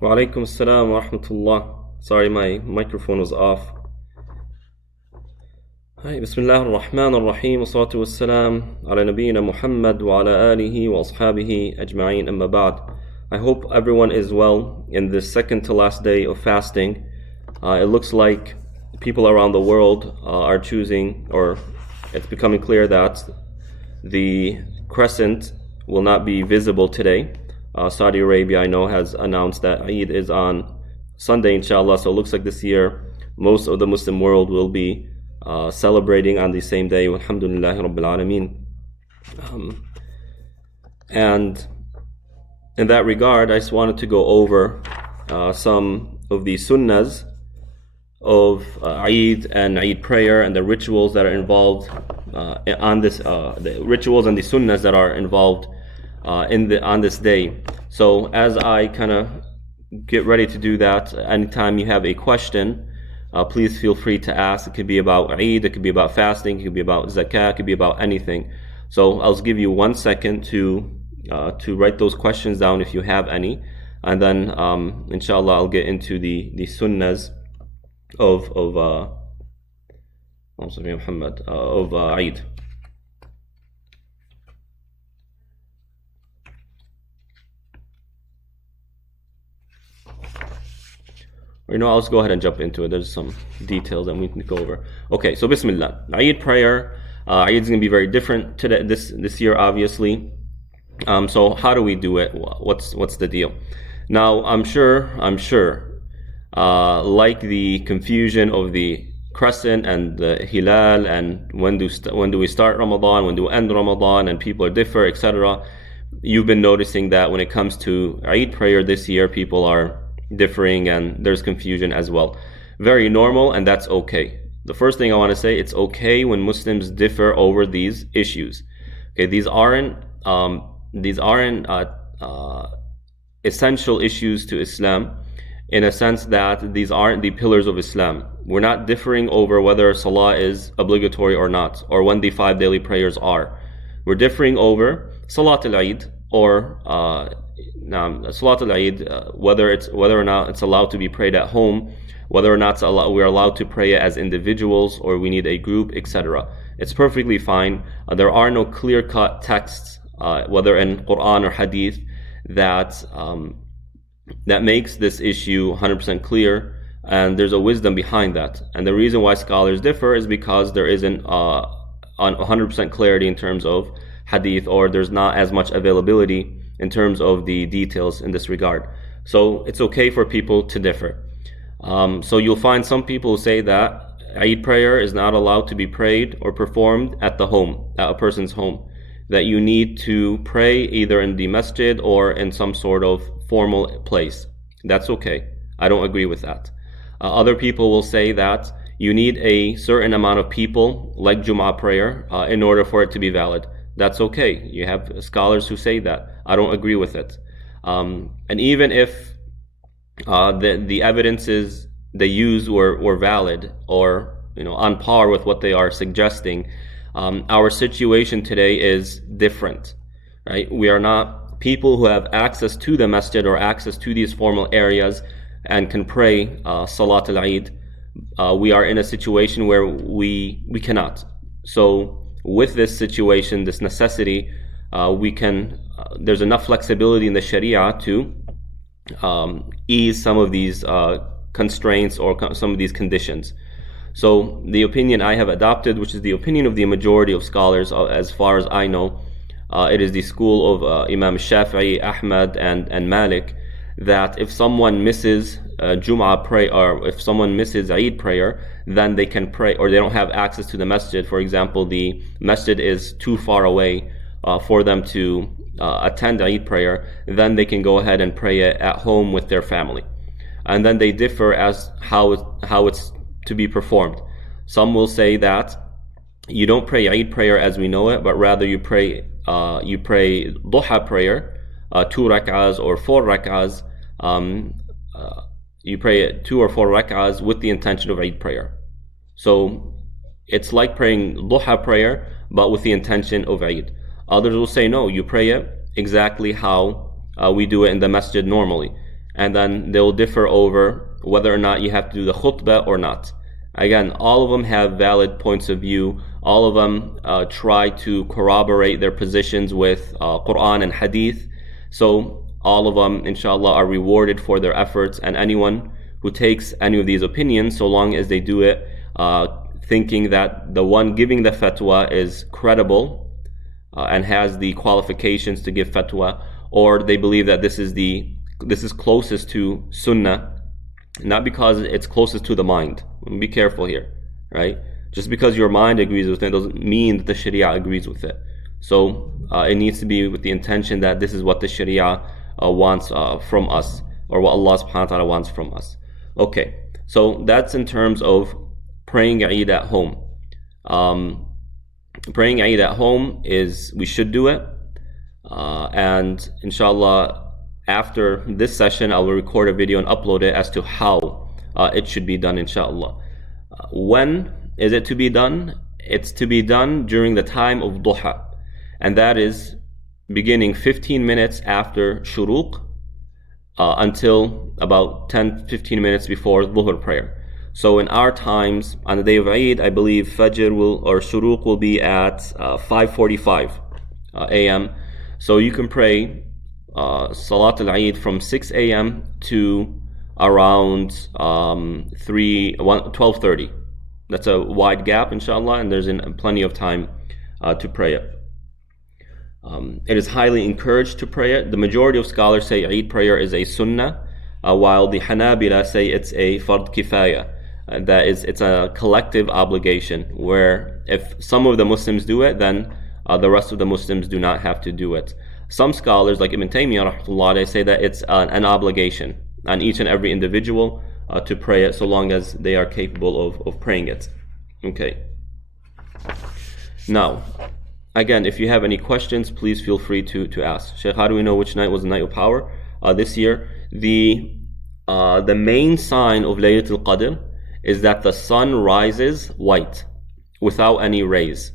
Wa alaikum assalam wa rahmatullah. Sorry, my microphone was off. Hi, Bismillah ar-Rahman ar-Rahim, wa salatu wassalam ala nabiyyina Muhammad wa ala alihi wa ashabihi ajma'in, amma ba'd. I hope everyone is well in this second to last day of fasting. It looks like people around the world are choosing, or it's becoming clear that the crescent will not be visible today. Saudi Arabia, I know, has announced that Eid is on Sunday, inshallah. So it looks like this year most of the Muslim world will be celebrating on the same day. Alhamdulillahi Rabbil Alameen. And in that regard, I just wanted to go over some of the sunnahs of Eid and Eid prayer and the rituals that are involved on this, the rituals and the sunnahs that are involved on this day. So as I kind of get ready to do that, anytime you have a question, please feel free to ask. It could be about Eid, it could be about fasting, it could be about Zakah, it could be about anything. So I'll just give you 1 second to write those questions down if you have any, and then inshallah I'll get into the sunnahs of Eid. I'll just go ahead and jump into it. There's some details that we need to go over. Okay, so Bismillah. Eid prayer. Eid is going to be very different today, this year, obviously. So how do we do it? What's the deal? Now, I'm sure, like the confusion of the crescent and the hilal, and when do we start Ramadan, when do we end Ramadan, and people are differ, etc. You've been noticing that when it comes to Eid prayer this year, people are differing and there's confusion as well. Very normal, and that's okay. The first thing I want to say, it's okay when Muslims differ over these issues. Okay, these aren't essential issues to Islam, in a sense that these aren't the pillars of Islam. We're not differing over whether Salah is obligatory or not, or when the 5 daily prayers are. We're differing over Salat al-Eid, or Salat al-Eid, whether or not it's allowed to be prayed at home, whether or not we're allowed to pray it as individuals, or we need a group, etc. It's perfectly fine. There are no clear-cut texts, whether in Quran or Hadith, that makes this issue 100% clear, and there's a wisdom behind that. And the reason why scholars differ is because there isn't 100% clarity in terms of Hadith, or there's not as much availability in terms of the details in this regard. So it's okay for people to differ. So you'll find some people who say that Eid prayer is not allowed to be prayed or performed at the home, at a person's home, that you need to pray either in the masjid or in some sort of formal place. That's okay. I don't agree with that. Other people will say that you need a certain amount of people, like Jum'ah prayer, in order for it to be valid. That's okay. You have scholars who say that. I don't agree with it. And even if the evidences they use were valid, or on par with what they are suggesting, our situation today is different, right? We are not people who have access to the masjid or access to these formal areas and can pray Salat al-Eid. We are in a situation where we cannot. So with this situation, this necessity, there's enough flexibility in the Sharia to ease some of these constraints or some of these conditions. So the opinion I have adopted, which is the opinion of the majority of scholars, as far as I know, it is the school of Imam Shafi'i, Ahmad, and Malik, that if someone misses Jum'ah prayer, or if someone misses Eid prayer, then they can pray, or they don't have access to the masjid. For example, the masjid is too far away for them to attend Eid prayer, then they can go ahead and pray it at home with their family. And then they differ as how it's to be performed. Some will say that you don't pray Eid prayer as we know it, but rather you pray Duha prayer, 2 rak'ahs or 4 rak'ahs. You pray 2 or 4 rak'ahs with the intention of Eid prayer. So it's like praying Duha prayer, but with the intention of Eid. Others will say, no, you pray it exactly how we do it in the masjid normally. and then they'll differ over whether or not you have to do the khutbah or not. Again, all of them have valid points of view. All of them try to corroborate their positions with Quran and Hadith. So all of them, inshallah, are rewarded for their efforts. And anyone who takes any of these opinions, so long as they do it thinking that the one giving the fatwa is credible and has the qualifications to give fatwa, or they believe that this is closest to sunnah, not because it's closest to the mind. Be careful here, right? Just because your mind agrees with it doesn't mean that the Sharia agrees with it. So it needs to be with the intention that this is what the Sharia wants from us, or what Allah subhanahu wa ta'ala wants from us. Okay, so that's in terms of praying Eid at home. Praying Eid at home we should do it. And inshallah, after this session, I will record a video and upload it as to how it should be done, inshallah. When is it to be done? It's to be done during the time of duha, and that is beginning 15 minutes after shuruq until about 10-15 minutes before dhuhr prayer. So in our times, on the day of Eid, I believe Fajr or Shuruq will be at 5:45 a.m. So you can pray Salat al-Eid from 6 a.m. to around 12:30. That's a wide gap, inshallah, and there's plenty of time to pray it. It is highly encouraged to pray it. The majority of scholars say Eid prayer is a sunnah, while the Hanabila say it's a fard kifaya. That is, it's a collective obligation, where if some of the Muslims do it, then the rest of the Muslims do not have to do it. Some scholars, like Ibn Taymiyyah rahmatullah, they say that it's an obligation on each and every individual to pray it, so long as they are capable of praying it. Okay. Now, again, if you have any questions, please feel free to ask. Sheikh, how do we know which night was the night of power? This year, the main sign of Laylatul Qadr is that the sun rises white, without any rays.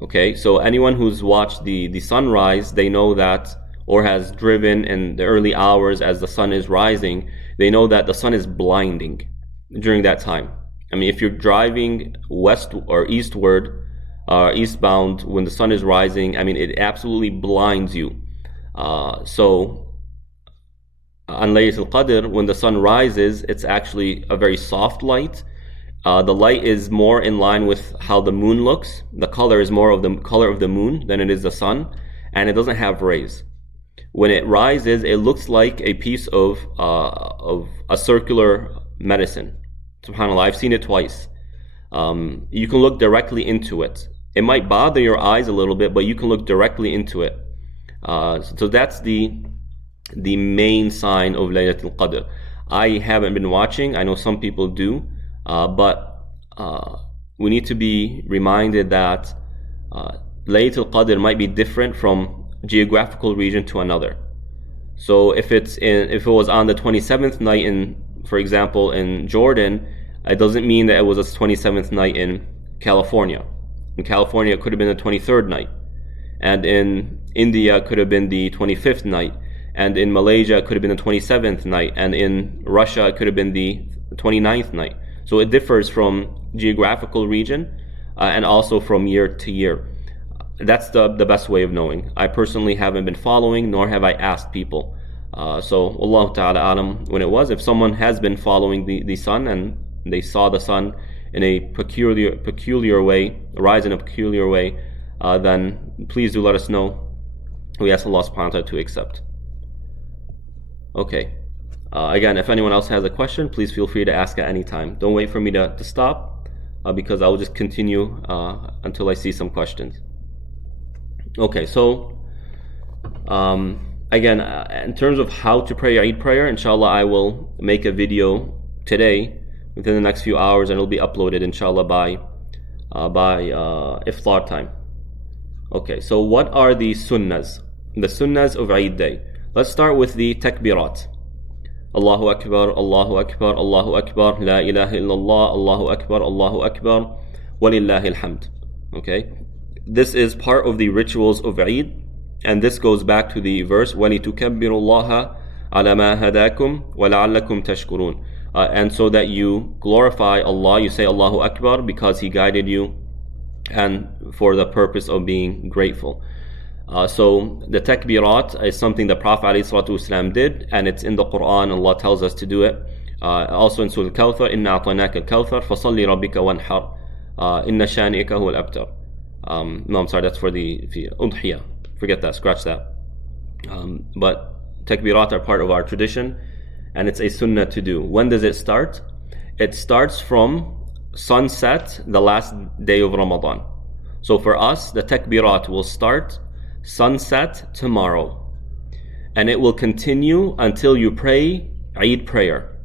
Okay, so anyone who's watched the sunrise, they know that, or has driven in the early hours as the sun is rising, they know that the sun is blinding during that time. I mean, if you're driving west or eastward, eastbound, when the sun is rising, I mean, it absolutely blinds you. So on Laylatul Qadr, when the sun rises, it's actually a very soft light. The light is more in line with how the moon looks. The color is more of the color of the moon than it is the sun, and it doesn't have rays. When it rises, it looks like a piece of a circular medicine. SubhanAllah, I've seen it twice. You can look directly into it. It might bother your eyes a little bit, but you can look directly into it. So that's the main sign of Laylatul Qadr. I haven't been watching. I know some people do, but we need to be reminded that Laylatul Qadr might be different from geographical region to another. So if it was on the 27th night for example, in Jordan, it doesn't mean that it was a 27th night in California. In California, it could have been the 23rd night, and in India, it could have been the 25th night, and in Malaysia, it could have been the 27th night, and in Russia, it could have been the 29th night. So it differs from geographical region and also from year to year. That's the best way of knowing. I personally haven't been following, nor have I asked people. So Allah Ta'ala Alam when it was. If someone has been following the sun and they saw the sun in a peculiar way, rise in a peculiar way, then please do let us know. We ask Allah subhanahu wa ta'ala to accept. Okay. Again, if anyone else has a question, please feel free to ask at any time. Don't wait for me to stop, because I will just continue until I see some questions. Okay, so again, in terms of how to pray Eid prayer, inshallah, I will make a video today within the next few hours, and it'll be uploaded, inshallah, by iftar time. Okay, so what are the sunnahs? The sunnahs of Eid day. Let's start with the takbirat. Allahu Akbar, Allahu Akbar, Allahu Akbar, La ilaha illallah, Allahu Akbar, Allahu Akbar, Walillahi alhamd. Okay, this is part of the rituals of Eid, and this goes back to the verse, وَلِتُكَبِّرُوا اللَّهَ على ما هداكم ولعلكم تشكرون. And so that you glorify Allah, you say Allahu Akbar because He guided you and for the purpose of being grateful. So the takbirat is something the Prophet ﷺ did, and it's in the Quran. Allah tells us to do it. Also in Surah Al-Kawthar, إِنَّا أَعْطَيْنَاكَ الْكَوْثَرَ فَصَلِّ رَبِّكَ وَانْحَرْ إِنَّ شَانِئَكَ هُوَ الْأَبْتَرُ. No, I'm sorry, that's for the udhiyah. Forget that, scratch that. But takbirat are part of our tradition, and it's a sunnah to do. When does it start? It starts from sunset, the last day of Ramadan. So for us, the takbirat will start sunset tomorrow, and it will continue until you pray Eid prayer.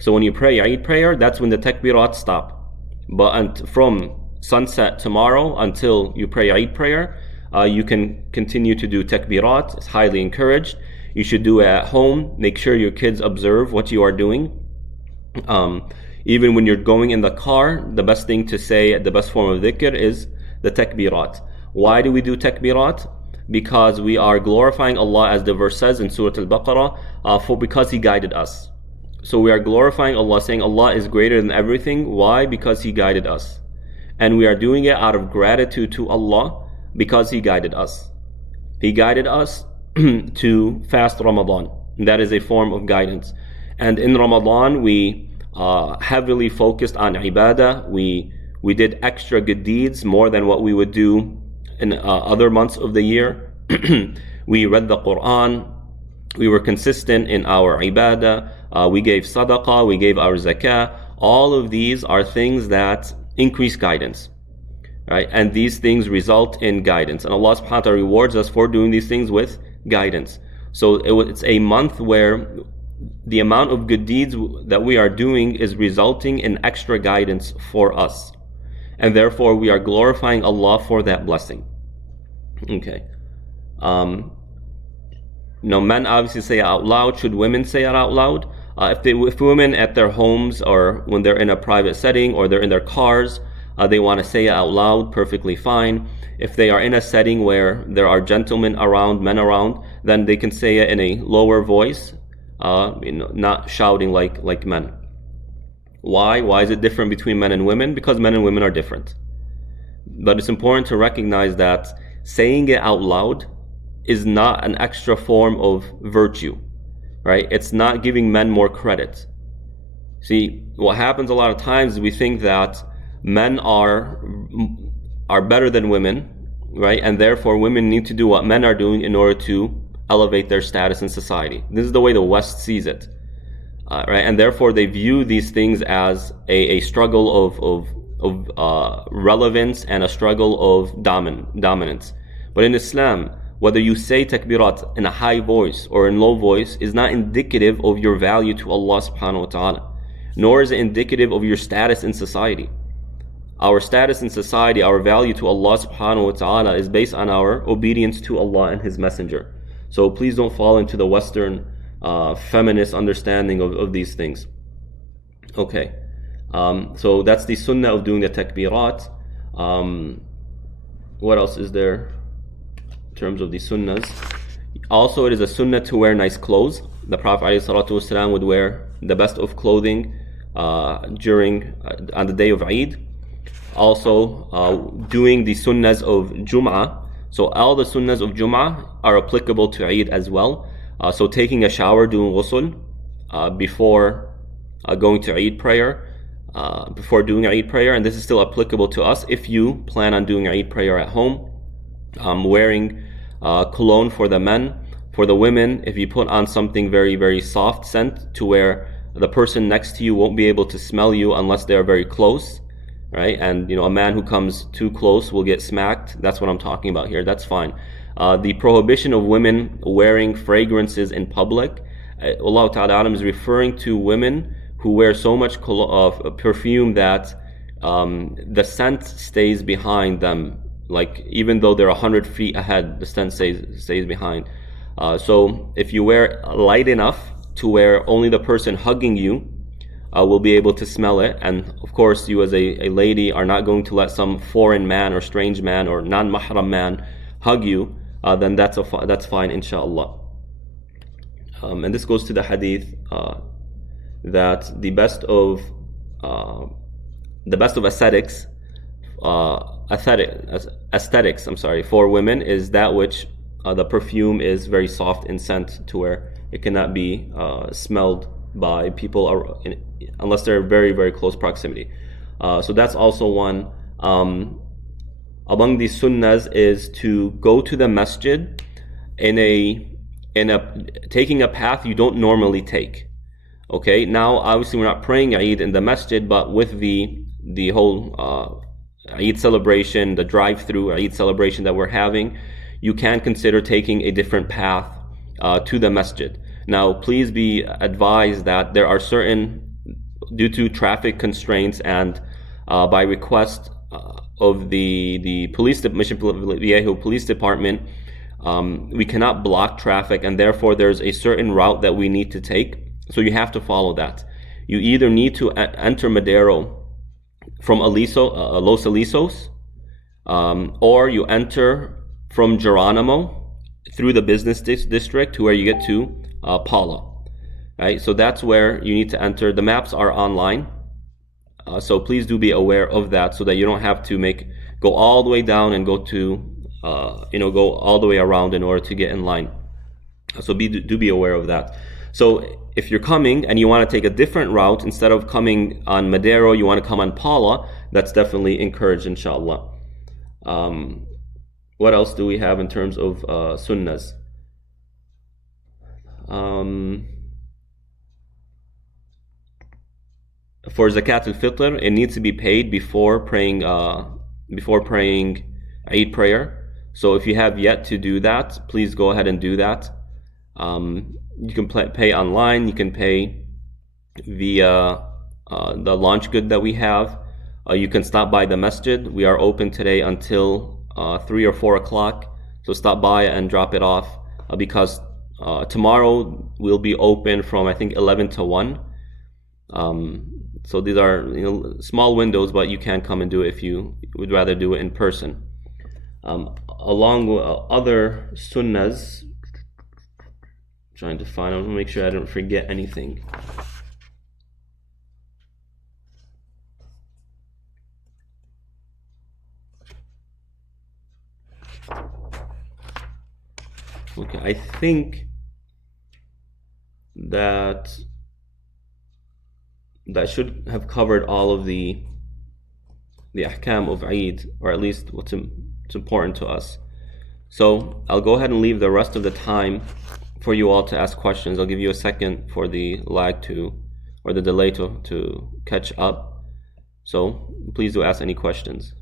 So when you pray Eid prayer, that's when the takbirat stop. But from sunset tomorrow until you pray Eid prayer, you can continue to do takbirat. It's highly encouraged. You should do it at home. Make sure your kids observe what you are doing. Even when you're going in the car, the best thing to say, the best form of dhikr is the takbirat. Why do we do takbirat? Because we are glorifying Allah, as the verse says in Surah Al-Baqarah, because He guided us. So we are glorifying Allah, saying Allah is greater than everything. Why? Because He guided us. And we are doing it out of gratitude to Allah because He guided us. He guided us to fast Ramadan. That is a form of guidance. And in Ramadan, we heavily focused on ibadah. We did extra good deeds, more than what we would do in other months of the year. We read the Quran. We were consistent in our ibadah. We gave sadaqah. We gave our zakah. All of these are things that increase guidance, right? And these things result in guidance. And Allah subhanahu wa ta'ala rewards us for doing these things with guidance. So it's a month where the amount of good deeds that we are doing is resulting in extra guidance for us. And therefore we are glorifying Allah for that blessing. Okay. Now men obviously say it out loud. Should women say it out loud? If women at their homes, or when they're in a private setting, or they're in their cars, they want to say it out loud, perfectly fine. If they are in a setting where there are gentlemen around, men around, then they can say it in a lower voice, not shouting like men. Why? Why is it different between men and women? Because men and women are different. But it's important to recognize that saying it out loud is not an extra form of virtue, right? It's not giving men more credit. See, what happens a lot of times is we think that men are better than women, right? And therefore women need to do what men are doing in order to elevate their status in society. This is the way the West sees it. Right, and therefore they view these things as a struggle of relevance and a struggle of dominance. But in Islam, whether you say takbirat in a high voice or in low voice is not indicative of your value to Allah subhanahu wa ta'ala, nor is it indicative of your status in society. Our status in society, our value to Allah subhanahu wa ta'ala is based on our obedience to Allah and His Messenger. So please don't fall into the Western feminist understanding of these things. Okay, so that's the sunnah of doing the takbirat. What else is there in terms of the sunnahs? Also, it is a sunnah to wear nice clothes. The Prophet ﷺ would wear the best of clothing on the day of Eid. Also, doing the sunnahs of Jum'ah. So all the sunnahs of Jum'ah are applicable to Eid as well. So taking a shower, doing ghusl before going to Eid prayer, before doing Eid prayer, and this is still applicable to us if you plan on doing Eid prayer at home. Wearing cologne for the men. For the women, if you put on something very, very soft scent to where the person next to you won't be able to smell you unless they're very close, right? And a man who comes too close will get smacked. That's what I'm talking about here. That's fine. The prohibition of women wearing fragrances in public, Allah Ta'ala is referring to women who wear so much perfume that the scent stays behind them. Like even though they're 100 feet ahead, the scent stays behind. So if you wear light enough to where only the person hugging you will be able to smell it, and of course you as a lady are not going to let some foreign man or strange man or non-mahram man hug you, then that's fine, inshallah. And this goes to the hadith that the best of aesthetics, aesthetics, for women is that which the perfume is very soft in scent, to where it cannot be smelled by people unless they're very, very close proximity. So that's also one. Among the sunnahs is to go to the masjid taking a path you don't normally take. Okay, now obviously we're not praying Eid in the masjid, but with the whole Eid celebration, the drive-through Eid celebration that we're having, you can consider taking a different path to the masjid. Now, please be advised that there are certain, due to traffic constraints and by request of the Mission Viejo Police Department, we cannot block traffic, and therefore there's a certain route that we need to take. So you have to follow that. You either need to enter Madero from Los Alisos, or you enter from Geronimo through the business district to where you get to Paula. Right? So that's where you need to enter. The maps are online. So please do be aware of that, so that you don't have to go all the way down and go all the way around in order to get in line. So do be aware of that. So if you're coming and you want to take a different route, instead of coming on Madero, you want to come on Paula, that's definitely encouraged, inshallah. What else do we have in terms of sunnahs? For Zakat al-Fitr, it needs to be paid before praying Eid prayer. So if you have yet to do that, please go ahead and do that. You can pay online. You can pay via the launch good that we have. You can stop by the masjid. We are open today until 3 or 4 o'clock. So stop by and drop it off because tomorrow we'll be open from, I think, 11 to 1. So these are small windows, but you can come and do it if you would rather do it in person. Along with other sunnahs, trying to find, I want to make sure I don't forget anything. Okay, I think that should have covered all of the ahkam of Eid, or at least what's important to us. So I'll go ahead and leave the rest of the time for you all to ask questions. I'll give you a second for the delay to catch up. So please do ask any questions.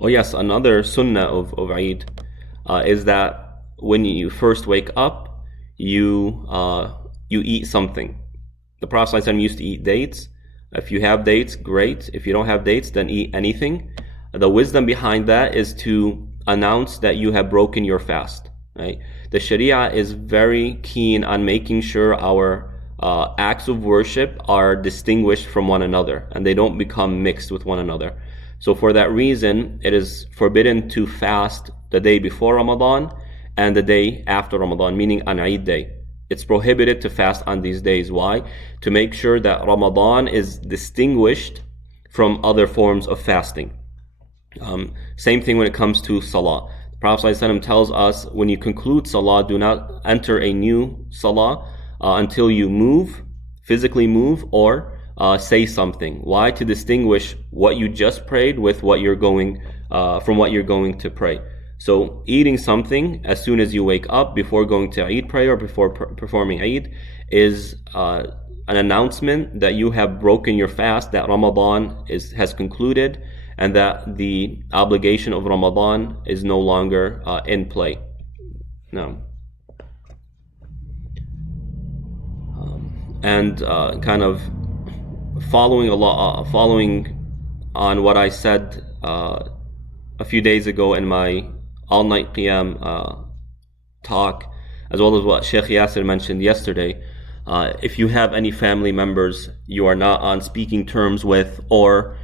Oh yes, another sunnah of Eid is that when you first wake up, you eat something. The Prophet ﷺ used to eat dates. If you have dates, great. If you don't have dates, then eat anything. The wisdom behind that is to announce that you have broken your fast. Right? The Sharia is very keen on making sure our acts of worship are distinguished from one another and they don't become mixed with one another. So for that reason, it is forbidden to fast the day before Ramadan and the day after Ramadan, meaning on Eid day. It's prohibited to fast on these days. Why? To make sure that Ramadan is distinguished from other forms of fasting. Same thing when it comes to Salah. The Prophet ﷺ tells us, when you conclude Salah, do not enter a new Salah until you physically move, or say something. Why? To distinguish what you just prayed with what you're going from what you're going to pray. So eating something as soon as you wake up before going to Eid prayer or before performing Eid is an announcement that you have broken your fast, that Ramadan has concluded, and that the obligation of Ramadan is no longer in play. Now, kind of following on what I said a few days ago in my all-night Qiyam talk, as well as what Sheikh Yasser mentioned yesterday, if you have any family members you are not on speaking terms with, or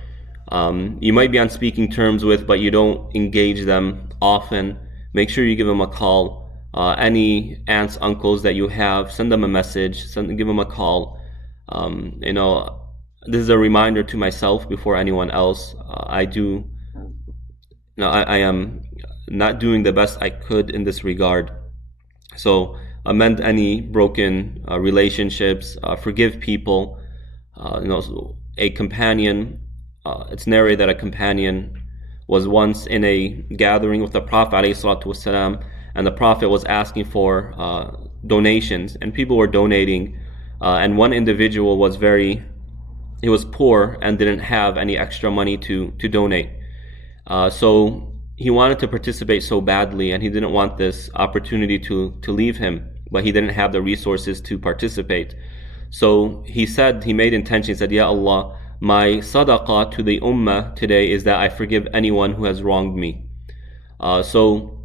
you might be on speaking terms with, but you don't engage them often, make sure you give them a call. Any aunts, uncles that you have, send them a message, give them a call. You know, this is a reminder to myself before anyone else. I am not doing the best I could in this regard. So amend any broken relationships, forgive people. A companion, it's narrated that a companion was once in a gathering with the Prophet ﷺ, and the Prophet was asking for donations, and people were donating, and one individual he was poor and didn't have any extra money to donate. So he wanted to participate so badly, and he didn't want this opportunity to leave him, but he didn't have the resources to participate. So he made intention, he said, Ya Allah, my sadaqah to the ummah today is that I forgive anyone who has wronged me. So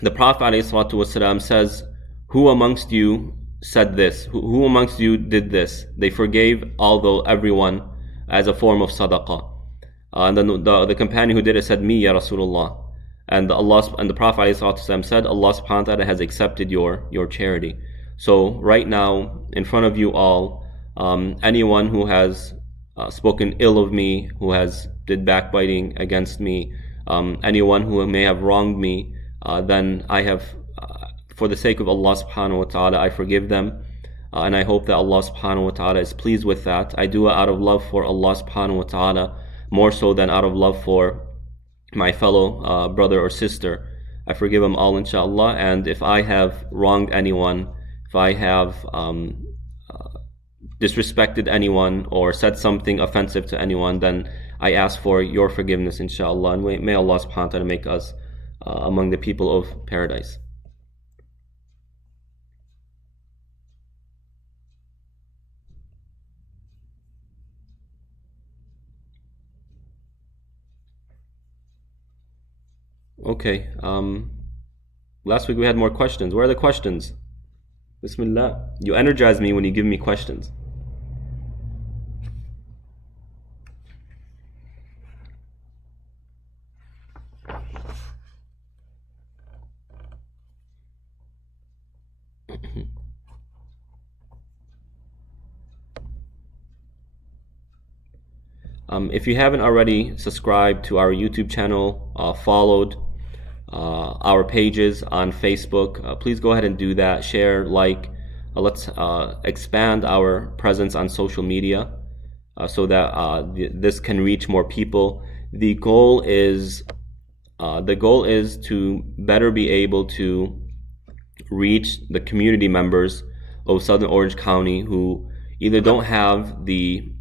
the Prophet ﷺ says, who amongst you said this? Who amongst you did this? They forgave everyone as a form of sadaqah. And then the companion who did it said, me, Ya Rasulullah. And the Prophet ﷺ said, Allah subhanahu wa ta'ala has accepted your charity. So right now, in front of you all, anyone who has spoken ill of me, who has did backbiting against me, anyone who may have wronged me, then I have, for the sake of Allah subhanahu wa ta'ala, I forgive them. And I hope that Allah subhanahu wa ta'ala is pleased with that. I do it out of love for Allah subhanahu wa ta'ala, more so than out of love for my fellow brother or sister. I forgive them all, inshallah. And if I have wronged anyone, if I have disrespected anyone or said something offensive to anyone, then I ask for your forgiveness, inshallah. And may Allah subhanahu wa ta'ala make us among the people of paradise. Okay, last week we had more questions. Where are the questions? Bismillah. You energize me when you give me questions. If you haven't already subscribed to our YouTube channel, followed our pages on Facebook, please go ahead and do that. Share, like. Let's expand our presence on social media so that this can reach more people. The goal is to better be able to reach the community members of Southern Orange County who either don't have the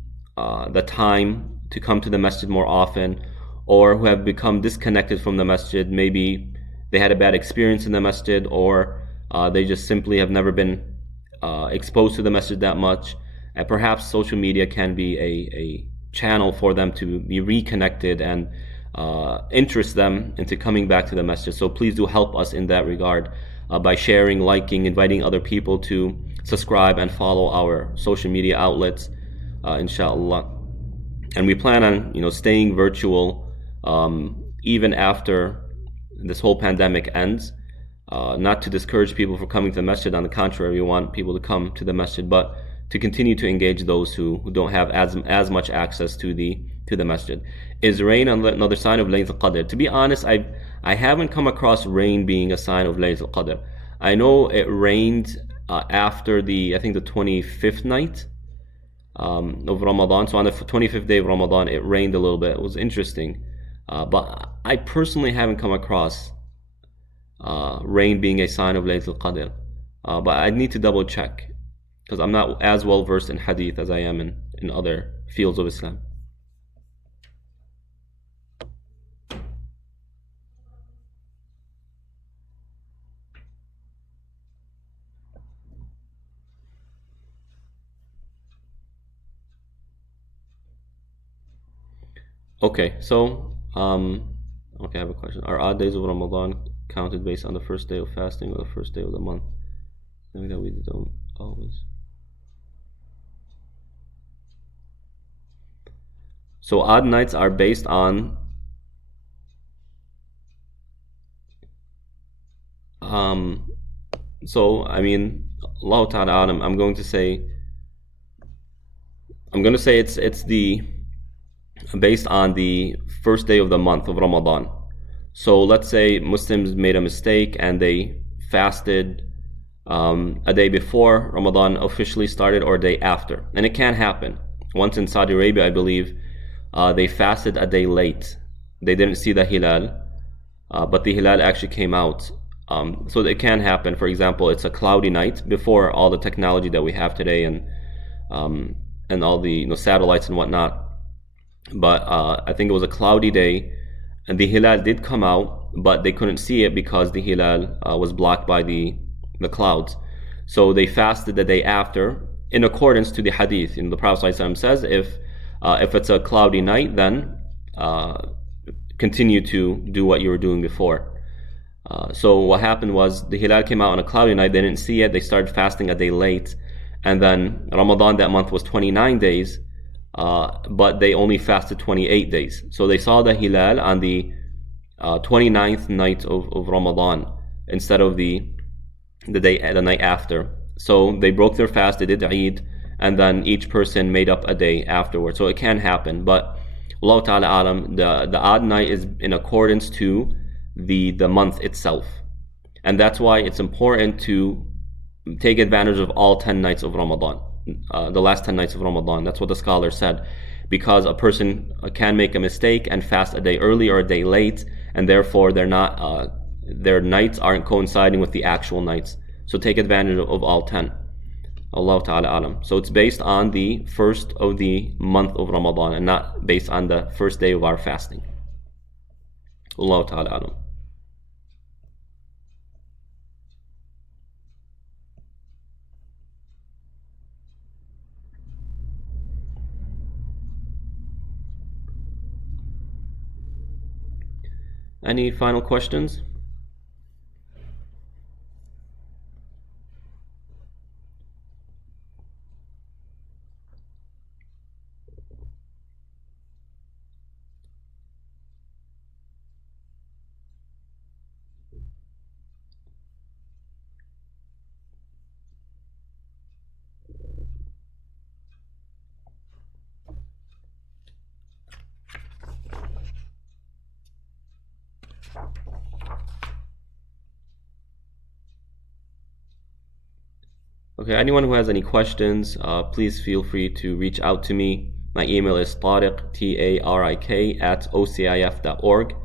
time to come to the masjid more often, or who have become disconnected from the masjid. Maybe they had a bad experience in the masjid, or they just simply have never been exposed to the masjid that much. And perhaps social media can be a channel for them to be reconnected and interest them into coming back to the masjid. So please do help us in that regard by sharing, liking, inviting other people to subscribe and follow our social media outlets, inshallah. And we plan on staying virtual even after this whole pandemic ends. Not to discourage people from coming to the masjid. On the contrary, we want people to come to the masjid, but to continue to engage those who don't have as much access to the masjid. Is rain another sign of Laylatul Qadr? To be honest, I haven't come across rain being a sign of Laylatul Qadr. I know it rained after I think the 25th night of Ramadan. So on the 25th day of Ramadan, it rained a little bit. It was interesting, but I personally haven't come across rain being a sign of Laylatul Qadr. But I need to double check because I'm not as well versed in hadith as I am in other fields of Islam. Okay, so okay, I have a question. Are odd days of Ramadan counted based on the first day of fasting or the first day of the month? Maybe that we don't always. So odd nights are based on so I mean, Allah Ta'ala Alam, I'm going to say it's the based on the first day of the month of Ramadan. So let's say Muslims made a mistake and they fasted a day before Ramadan officially started or a day after. And it can happen. Once in Saudi Arabia, I believe, they fasted a day late. They didn't see the Hilal, but the Hilal actually came out. So it can happen. For example, it's a cloudy night before all the technology that we have today and all the satellites and whatnot. But I think it was a cloudy day, and the Hilal did come out, but they couldn't see it because the Hilal was blocked by the clouds. So they fasted the day after in accordance to the hadith. The Prophet ﷺ says if it's a cloudy night, then continue to do what you were doing before. So what happened was the Hilal came out on a cloudy night. They didn't see it. They started fasting a day late. And then Ramadan that month was 29 days, but they only fasted 28 days. So they saw the Hilal on the 29th night of Ramadan instead of the night after. So they broke their fast, they did Eid, and then each person made up a day afterwards. So it can happen, but Allah Ta'ala Alam, the odd night is in accordance to the month itself. And that's why it's important to take advantage of all 10 nights of Ramadan, the last 10 nights of Ramadan. That's what the scholar said, because a person can make a mistake and fast a day early or a day late, and therefore their nights aren't coinciding with the actual nights. So take advantage of all 10. Allah Ta'ala Alam. So it's based on the first of the month of Ramadan and not based on the first day of our fasting. Allah Ta'ala Alam. Any final questions? Okay, anyone who has any questions, please feel free to reach out to me. My email is Tariq, Tarik, @ocif.org.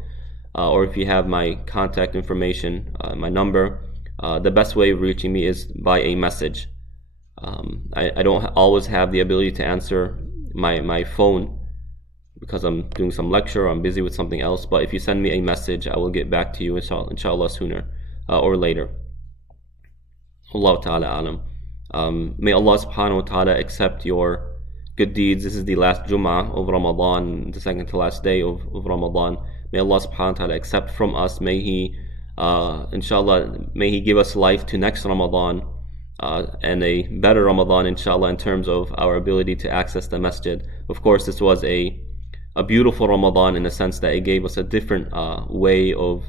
Or if you have my contact information, my number, the best way of reaching me is by a message. I don't always have the ability to answer my phone because I'm doing some lecture or I'm busy with something else, but if you send me a message, I will get back to you inshallah sooner or later. Allah Ta'ala Alam. May Allah subhanahu wa ta'ala accept your good deeds. This is the last Jum'ah of Ramadan, the second to last day of Ramadan. May Allah subhanahu wa ta'ala accept from us. May He, inshallah, may He give us life to next Ramadan and a better Ramadan, inshallah, in terms of our ability to access the masjid. Of course, this was a beautiful Ramadan in the sense that it gave us a different way of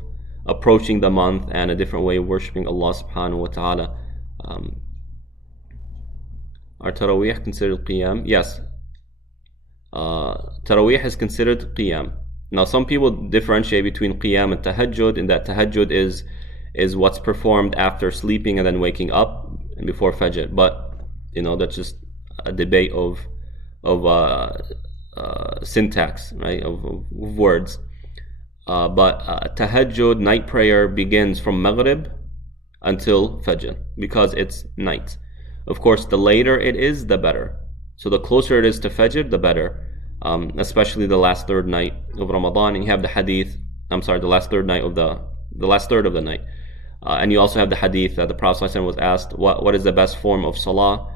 approaching the month and a different way of worshipping Allah subhanahu wa ta'ala. Are Taraweeh considered Qiyam? Yes. Taraweeh is considered Qiyam. Now some people differentiate between Qiyam and Tahajjud, in that Tahajjud is what's performed after sleeping and then waking up and before Fajr. But that's just a debate of syntax, right? Of words. But Tahajjud, night prayer, begins from Maghrib until Fajr because it's night. Of course, the later it is, the better. So the closer it is to Fajr, the better. Especially the last third night of Ramadan, and you have the hadith. The last third night of the last third of the night, and you also have the hadith that the Prophet ﷺ was asked, "What is the best form of salah?"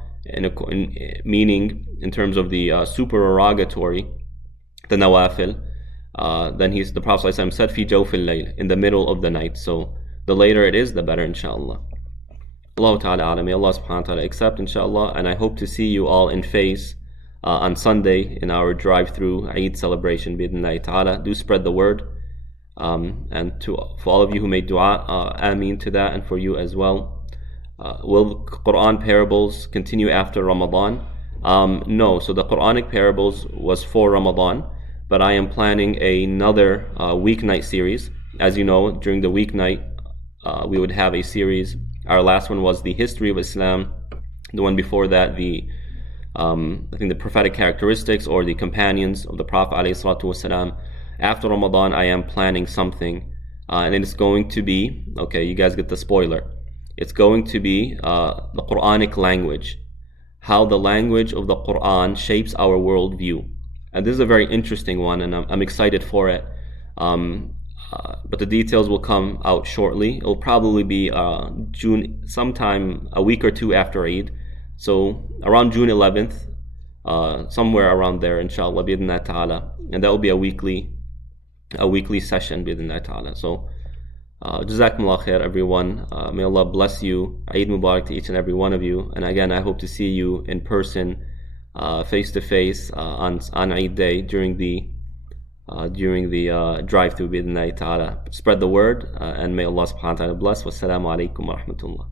Meaning in terms of the supererogatory, the nawafil. Then the Prophet ﷺ said, "Fi jawfil layl," in the middle of the night. So the later it is, the better, inshallah. Allah Ta'ala Alam. May Allah subhanahu wa ta'ala accept, inshallah, and I hope to see you all in face on Sunday in our drive-through Eid celebration, bi'idhnillahi ta'ala. Do spread the word. And for all of you who made dua, ameen to that, and for you as well. Will Quran parables continue after Ramadan? No, so the Quranic parables was for Ramadan, but I am planning another weeknight series. As you know, during the weeknight, we would have a series. Our last one was the history of Islam. The one before that, I think the prophetic characteristics or the companions of the Prophet ﷺ. After Ramadan, I am planning something, and it's going to be, okay, you guys get the spoiler. It's going to be the Quranic language, how the language of the Quran shapes our worldview. And this is a very interesting one, and I'm excited for it. But the details will come out shortly. It'll probably be June, sometime a week or two after Eid. So around June 11th, somewhere around there, inshallah, bi'idhnillahi ta'ala. And that will be a weekly session, bi'idhnillahi ta'ala. So, Jazakumullah khair, everyone. May Allah bless you. Eid Mubarak to each and every one of you. And again, I hope to see you in person, face to face, on Eid day during the drive-through, bi'idhnillahi ta'ala. Spread the word, and may Allah subhanahu wa ta'ala bless. Wassalamu alaikum wa rahmatullah.